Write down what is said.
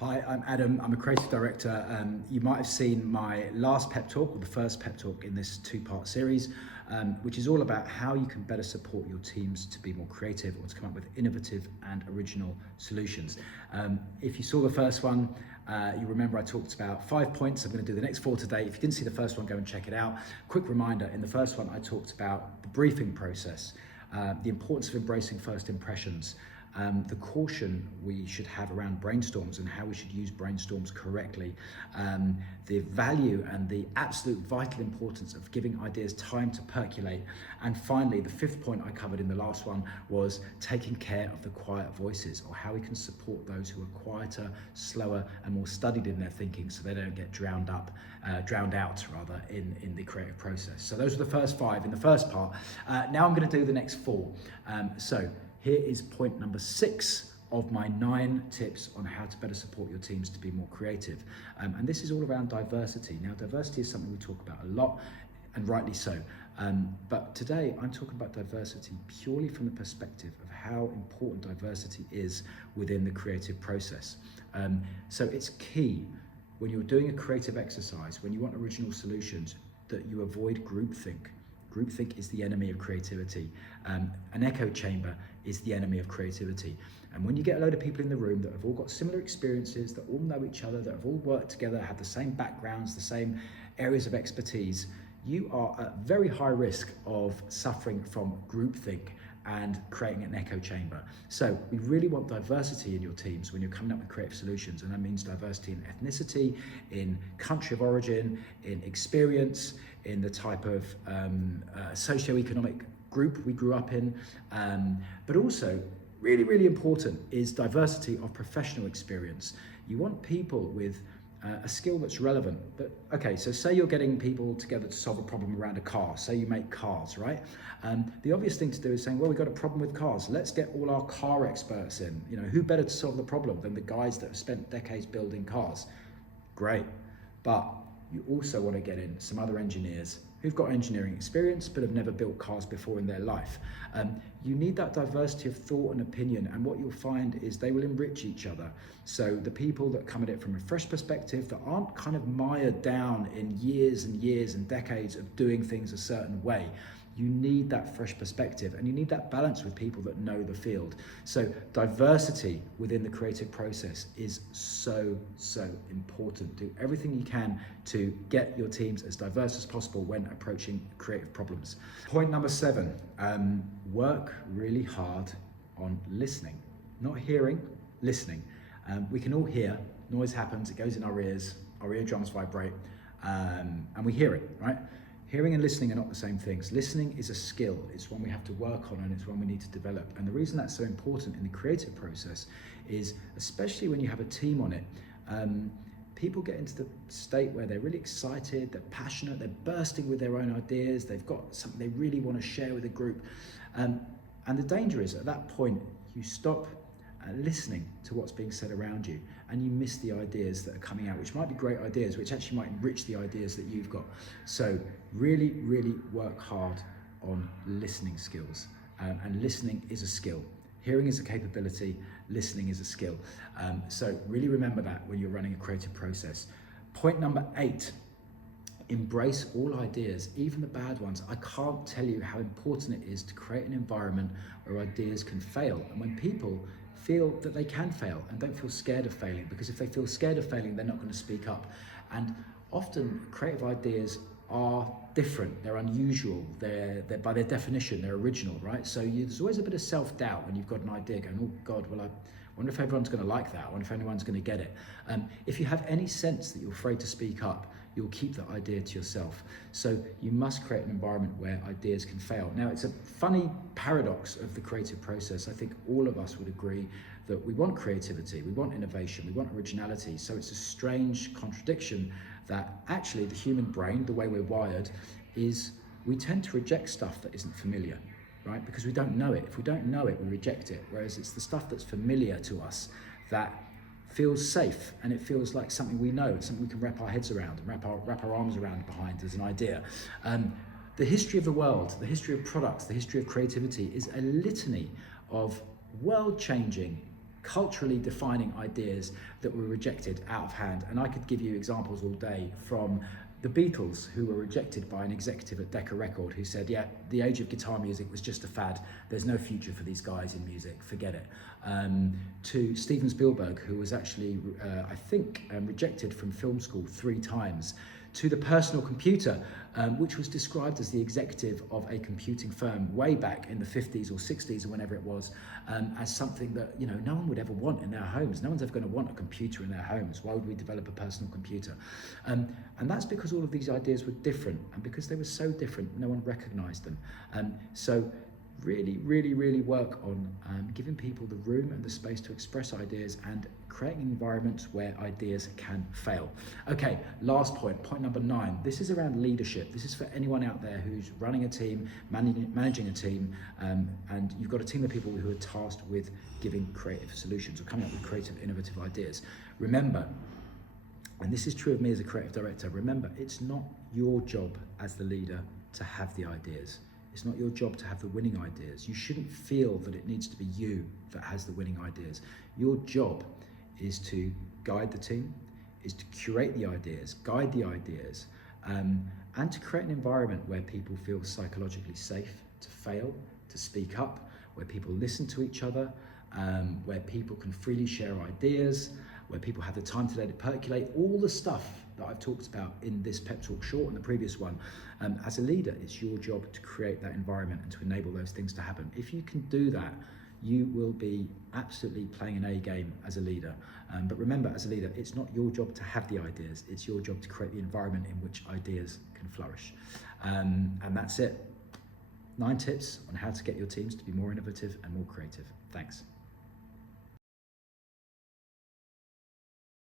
Hi, I'm Adam. I'm a creative director. You might have seen my last pep talk, or the first pep talk in this two-part series, which is all about how you can better support your teams to be more creative or to come up with innovative and original solutions. If you saw the first one, you remember I talked about 5 points. I'm going to do the next 4 today. If you didn't see the first one, go and check it out. Quick reminder, in the first one, I talked about the briefing process, the importance of embracing first impressions, the caution we should have around brainstorms and how we should use brainstorms correctly, the value and the absolute vital importance of giving ideas time to percolate, and finally, the 5th point I covered in the last one was taking care of the quiet voices, or how we can support those who are quieter, slower, and more studied in their thinking so they don't get drowned out in the creative process. So those are the first 5 in the first part. Now I'm going to do the next 4. So here is point number 6 of my 9 tips on how to better support your teams to be more creative. And this is all around diversity. Now, diversity is something we talk about a lot, and rightly so. But today I'm talking about diversity purely from the perspective of how important diversity is within the creative process. So it's key when you're doing a creative exercise, when you want original solutions, that you avoid groupthink. Groupthink is the enemy of creativity. An echo chamber is the enemy of creativity. And when you get a load of people in the room that have all got similar experiences, that all know each other, that have all worked together, have the same backgrounds, the same areas of expertise, you are at very high risk of suffering from groupthink and creating an echo chamber. So we really want diversity in your teams when you're coming up with creative solutions, and that means diversity in ethnicity, in country of origin, in experience, in the type of socioeconomic group we grew up in, but also really, really important is diversity of professional experience. You want people with a skill that's relevant. But okay, so say you're getting people together to solve a problem around a car. Say you make cars, right? The obvious thing to do is saying, well, we've got a problem with cars. Let's get all our car experts in. You know, who better to solve the problem than the guys that have spent decades building cars? Great. But you also want to get in some other engineers who've got engineering experience but have never built cars before in their life. You need that diversity of thought and opinion, and what you'll find is they will enrich each other. So the people that come at it from a fresh perspective, that aren't kind of mired down in years and years and decades of doing things a certain way, you need that fresh perspective, and you need that balance with people that know the field. So diversity within the creative process is so, so important. Do everything you can to get your teams as diverse as possible when approaching creative problems. Point number 7, work really hard on listening. Not hearing, listening. We can all hear, noise happens, it goes in our ears, our eardrums vibrate, and we hear it, right? Hearing and listening are not the same things. Listening is a skill. It's one we have to work on, and it's one we need to develop. And the reason that's so important in the creative process is, especially when you have a team on it, people get into the state where they're really excited, they're passionate, they're bursting with their own ideas, they've got something they really want to share with a group. And the danger is, at that point, you stop listening to what's being said around you, and you miss the ideas that are coming out, which might be great ideas, which actually might enrich the ideas that you've got. So really, really work hard on listening skills, and listening is a skill. Hearing is a capability, listening is a skill. So really remember that when you're running a creative process. Point number 8, embrace all ideas, even the bad ones. I can't tell you how important it is to create an environment where ideas can fail, and when people feel that they can fail and don't feel scared of failing, because if they feel scared of failing, they're not going to speak up. And often creative ideas are different, they're unusual, they're by their definition, they're original, right? So there's always a bit of self-doubt when you've got an idea going, oh God, well, I wonder if everyone's going to like that, I wonder if anyone's going to get it. If you have any sense that you're afraid to speak up, you'll keep that idea to yourself. So you must create an environment where ideas can fail. Now, it's a funny paradox of the creative process. I think all of us would agree that we want creativity, we want innovation, we want originality. So it's a strange contradiction that actually the human brain, the way we're wired, is we tend to reject stuff that isn't familiar, right? Because we don't know it. If we don't know it, we reject it. Whereas it's the stuff that's familiar to us that feels safe, and it feels like something we know, something we can wrap our heads around and wrap our arms around behind as an idea. The history of the world, the history of products, the history of creativity is a litany of world-changing culturally defining ideas that were rejected out of hand. And I could give you examples all day from the Beatles, who were rejected by an executive at Decca Record who said, yeah, the age of guitar music was just a fad. There's no future for these guys in music, forget it. To Steven Spielberg, who was actually, rejected from film school 3 times. To the personal computer, which was described as the executive of a computing firm way back in the 50s or 60s or whenever it was, as something that no one would ever want in their homes. No one's ever going to want a computer in their homes. Why would we develop a personal computer? And that's because all of these ideas were different, and because they were so different, no one recognized them. So really work on giving people the room and the space to express ideas and creating environments where ideas can fail. Okay, last point number 9. This is around leadership. This is for anyone out there who's running a team, managing a team, and you've got a team of people who are tasked with giving creative solutions or coming up with creative, innovative ideas. Remember, and this is true of me as a creative director, remember, it's not your job as the leader to have the ideas. It's not your job to have the winning ideas. You shouldn't feel that it needs to be you that has the winning ideas. Your job is to guide the team, is to curate the ideas, guide the ideas, and to create an environment where people feel psychologically safe to fail, to speak up, where people listen to each other, where people can freely share ideas, where people have the time to let it percolate, all the stuff that I've talked about in this Pep Talk short and the previous one. As a leader, it's your job to create that environment and to enable those things to happen. If you can do that, you will be absolutely playing an A game as a leader. But remember, as a leader, it's not your job to have the ideas, it's your job to create the environment in which ideas can flourish. And that's it. 9 tips on how to get your teams to be more innovative and more creative. Thanks.